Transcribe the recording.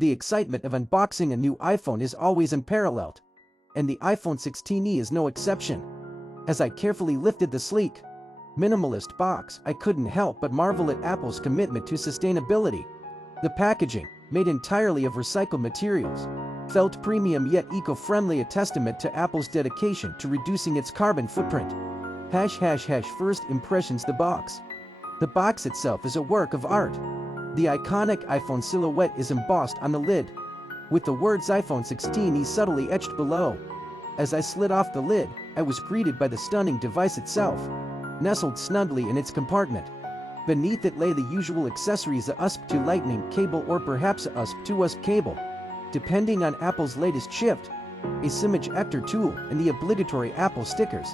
The excitement of unboxing a new iPhone is always unparalleled, and the iPhone 16e is no exception. As I carefully lifted the sleek, minimalist box, I couldn't help but marvel at Apple's commitment to sustainability. The packaging, made entirely of recycled materials, felt premium yet eco-friendly, a testament to Apple's dedication to reducing its carbon footprint. First impressions. The box itself is a work of art. The iconic iPhone silhouette is embossed on the lid, with the words iPhone 16e subtly etched below. As I slid off the lid, I was greeted by the stunning device itself, nestled snugly in its compartment. Beneath it lay the usual accessories: a USB-to lightning cable, or perhaps a USB-to USB cable, depending on Apple's latest shift, a SIM ejector tool, and the obligatory Apple stickers.